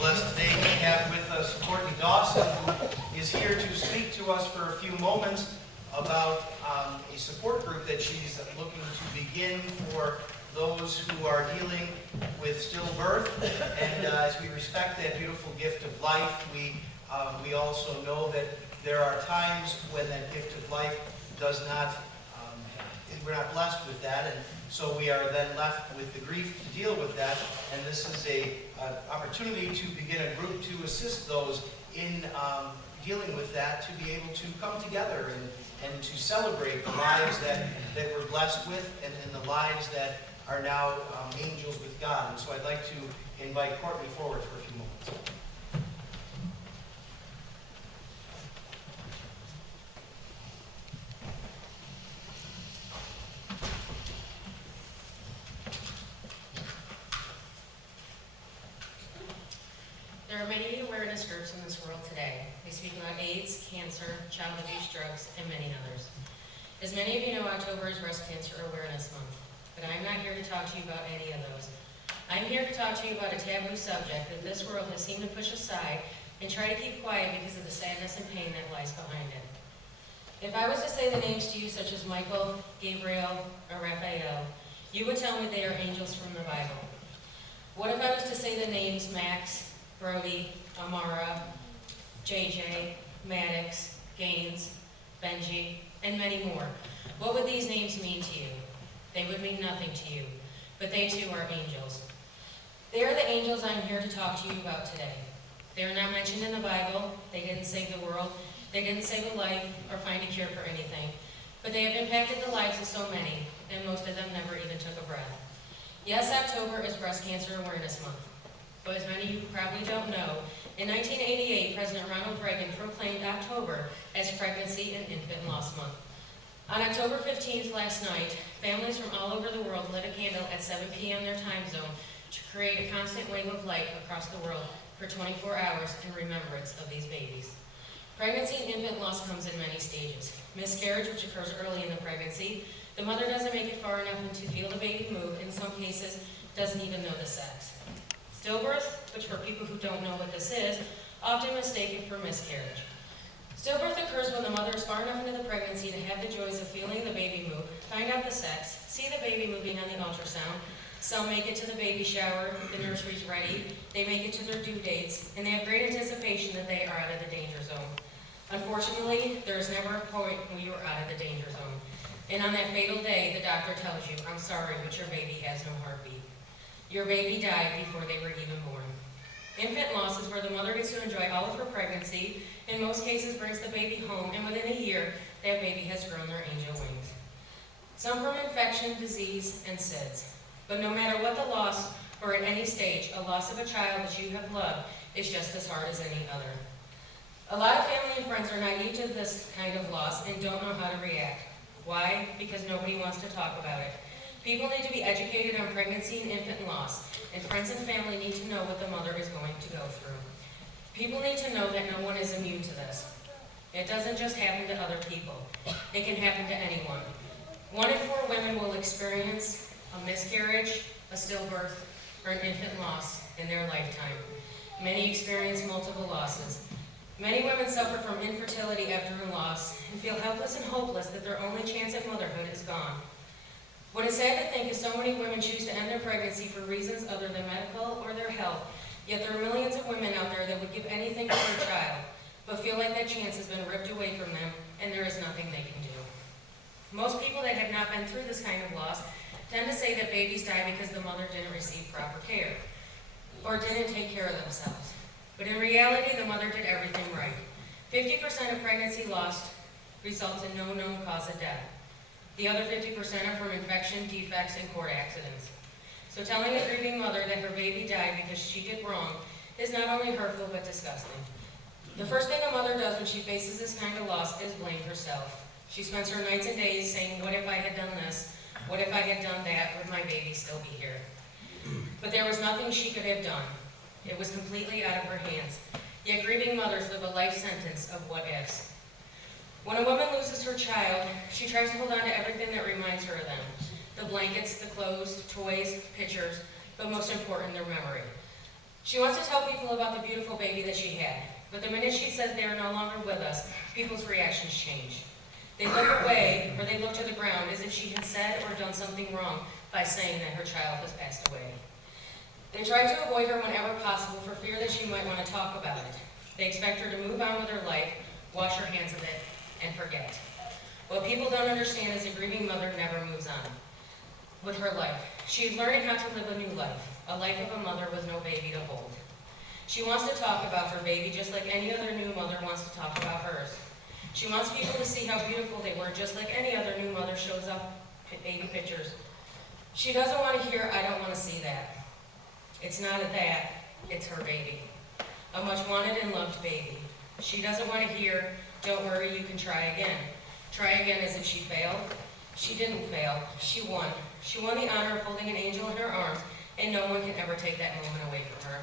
blessed day we have with us Courtney Dawson, who is here to speak to us for a few moments about a support group that she's looking to begin for those who are dealing with stillbirth. And as we respect that beautiful gift of life, we also know that there are times when that gift of life does not, we're not blessed with that, and so we are then left with the grief to deal with that. And this is an opportunity to begin a group to assist those in dealing with that, to be able to come together and to celebrate the lives that we're blessed with, and the lives that are now angels with God. And so I'd like to invite Courtney forward for a few moments. There are many awareness groups in this world today. They speak about AIDS, cancer, child abuse, drugs, and many others. As many of you know, October is Breast Cancer Awareness Month, but I'm not here to talk to you about any of those. I'm here to talk to you about a taboo subject that this world has seemed to push aside and try to keep quiet because of the sadness and pain that lies behind it. If I was to say the names to you, such as Michael, Gabriel, or Raphael, you would tell me they are angels from the Bible. What if I was to say the names Max, Brody, Amara, JJ, Maddox, Gaines, Benji, and many more? What would these names mean to you? They would mean nothing to you, but they too are angels. They are the angels I'm here to talk to you about today. They are not mentioned in the Bible. They didn't save the world. They didn't save a life or find a cure for anything, but they have impacted the lives of so many, and most of them never even took a breath. Yes, October is Breast Cancer Awareness Month. But as many of you probably don't know, in 1988, President Ronald Reagan proclaimed October as Pregnancy and Infant Loss Month. On October 15th last night, families from all over the world lit a candle at 7 p.m. their time zone to create a constant wave of light across the world for 24 hours in remembrance of these babies. Pregnancy and infant loss comes in many stages. Miscarriage, which occurs early in the pregnancy. The mother doesn't make it far enough to feel the baby move, in some cases doesn't even know the sex. Stillbirth, which for people who don't know what this is, often mistaken for miscarriage. Stillbirth occurs when the mother is far enough into the pregnancy to have the joys of feeling the baby move, find out the sex, see the baby moving on the ultrasound. Some make it to the baby shower, the nursery's ready, they make it to their due dates, and they have great anticipation that they are out of the danger zone. Unfortunately, there is never a point when you are out of the danger zone. And on that fatal day, the doctor tells you, "I'm sorry, but your baby has no heartbeat." Your baby died before they were even born. Infant loss is where the mother gets to enjoy all of her pregnancy, in most cases brings the baby home, and within a year, that baby has grown their angel wings. Some from infection, disease, and SIDS. But no matter what the loss, or at any stage, a loss of a child that you have loved is just as hard as any other. A lot of family and friends are naive to this kind of loss and don't know how to react. Why? Because nobody wants to talk about it. People need to be educated on pregnancy and infant loss, and friends and family need to know what the mother is going to go through. People need to know that no one is immune to this. It doesn't just happen to other people. It can happen to anyone. 1 in 4 women will experience a miscarriage, a stillbirth, or an infant loss in their lifetime. Many experience multiple losses. Many women suffer from infertility after a loss and feel helpless and hopeless that their only chance at motherhood is gone. What is sad to think is so many women choose to end their pregnancy for reasons other than medical or their health, yet there are millions of women out there that would give anything for their child, but feel like that chance has been ripped away from them and there is nothing they can do. Most people that have not been through this kind of loss tend to say that babies die because the mother didn't receive proper care or didn't take care of themselves. But in reality, the mother did everything right. 50% of pregnancy loss results in no known cause of death. The other 50% are from infection, defects, and cord accidents. So telling a grieving mother that her baby died because she did wrong is not only hurtful but disgusting. The first thing a mother does when she faces this kind of loss is blame herself. She spends her nights and days saying, "What if I had done this? What if I had done that? Would my baby still be here?" But there was nothing she could have done. It was completely out of her hands. Yet grieving mothers live a life sentence of what ifs. When a woman loses her child, she tries to hold on to everything that reminds her of them. The blankets, the clothes, toys, pictures, but most important, their memory. She wants to tell people about the beautiful baby that she had, but the minute she says they are no longer with us, people's reactions change. They look away or they look to the ground as if she had said or done something wrong by saying that her child has passed away. They try to avoid her whenever possible for fear that she might want to talk about it. They expect her to move on with her life, wash her hands of it, and forget. What people don't understand is a grieving mother never moves on with her life. She is learning how to live a new life, a life of a mother with no baby to hold. She wants to talk about her baby just like any other new mother wants to talk about hers. She wants people to see how beautiful they were, just like any other new mother shows up baby pictures. She doesn't want to hear, "I don't want to see that." It's not a that, it's her baby. A much wanted and loved baby. She doesn't want to hear, "Don't worry, you can try again." Try again as if she failed. She didn't fail. She won. She won the honor of holding an angel in her arms, and no one can ever take that moment away from her.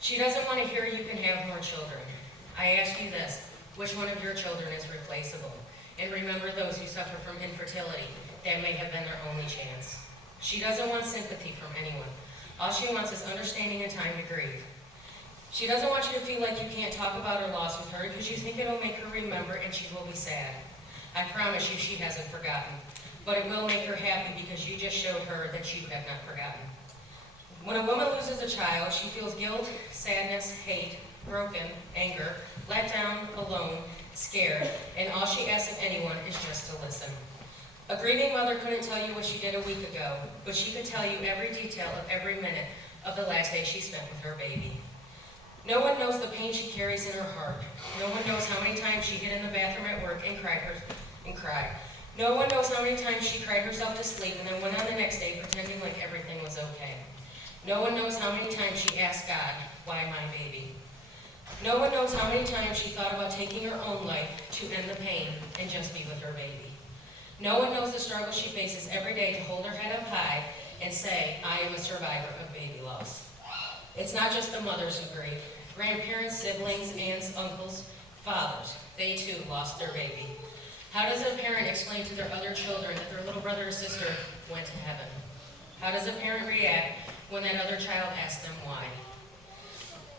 She doesn't want to hear, "You can have more children." I ask you this, which one of your children is replaceable? And remember those who suffer from infertility. That may have been their only chance. She doesn't want sympathy from anyone. All she wants is understanding and time to grieve. She doesn't want you to feel like you can't talk about her loss with her because you think it'll make her remember and she will be sad. I promise you she hasn't forgotten. But it will make her happy because you just showed her that you have not forgotten. When a woman loses a child, she feels guilt, sadness, hate, broken, anger, let down, alone, scared, and all she asks of anyone is just to listen. A grieving mother couldn't tell you what she did a week ago, but she could tell you every detail of every minute of the last day she spent with her baby. No one knows the pain she carries in her heart. No one knows how many times she hid in the bathroom at work and cried. No one knows how many times she cried herself to sleep and then went on the next day pretending like everything was okay. No one knows how many times she asked God, "Why my baby?" No one knows how many times she thought about taking her own life to end the pain and just be with her baby. No one knows the struggle she faces every day to hold her head up high and say, "I am a survivor of baby loss." It's not just the mothers who grieve. Grandparents, siblings, aunts, uncles, fathers, they too lost their baby. How does a parent explain to their other children that their little brother or sister went to heaven? How does a parent react when that other child asks them why?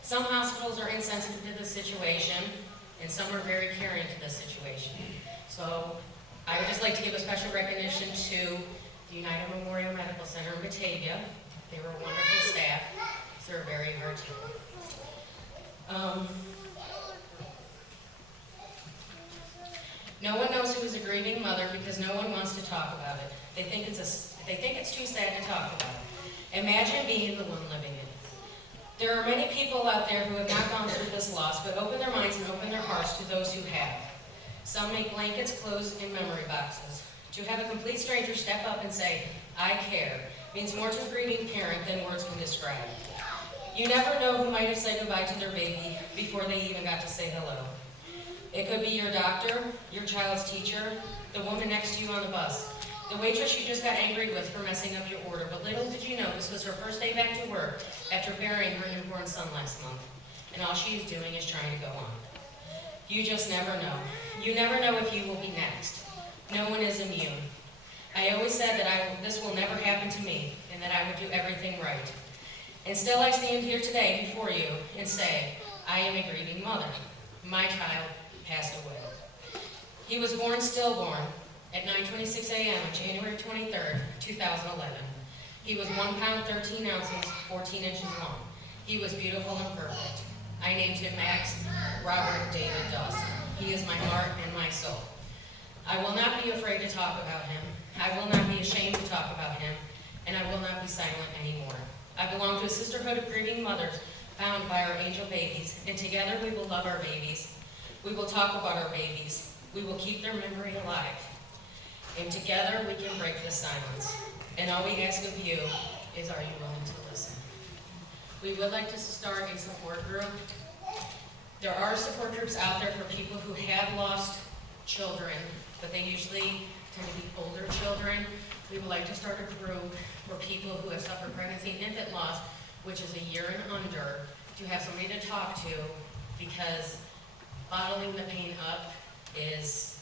Some hospitals are insensitive to this situation, and some are very caring to this situation. So I would just like to give a special recognition to the United Memorial Medical Center in Batavia. They were a wonderful staff. They're very hard to. No one knows who is a grieving mother because no one wants to talk about it. They think it's too sad to talk about. Imagine being the one living it. There are many people out there who have not gone through this loss, but open their minds and open their hearts to those who have. Some make blankets, clothes, and memory boxes. To have a complete stranger step up and say, "I care," means more to a grieving parent than words can describe. You never know who might have said goodbye to their baby before they even got to say hello. It could be your doctor, your child's teacher, the woman next to you on the bus, the waitress you just got angry with for messing up your order, but little did you know this was her first day back to work after burying her newborn son last month, and all she is doing is trying to go on. You just never know. You never know if you will be next. No one is immune. I always said that this will never happen to me, and that I would do everything right. And still I stand here today before you and say, I am a grieving mother. My child passed away. He was born stillborn at 9:26 a.m. on January 23rd, 2011. He was 1 pound 13 ounces, 14 inches long. He was beautiful and perfect. I named him Max Robert David Dawson. He is my heart and my soul. I will not be afraid to talk about him. I will not be ashamed to talk about him, and I will not be silent anymore. I belong to a sisterhood of grieving mothers bound by our angel babies, and together we will love our babies. We will talk about our babies. We will keep their memory alive. And together we can break the silence. And all we ask of you is, are you willing to listen? We would like to start a support group. There are support groups out there for people who have lost children, but they usually tend to be older children. We would like to start a group for people who have suffered pregnancy and infant loss, which is a year and under, to have somebody to talk to, because bottling the pain up it's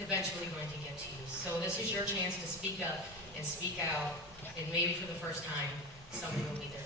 eventually going to get to you. So this is your chance to speak up and speak out, and maybe for the first time, somebody will be there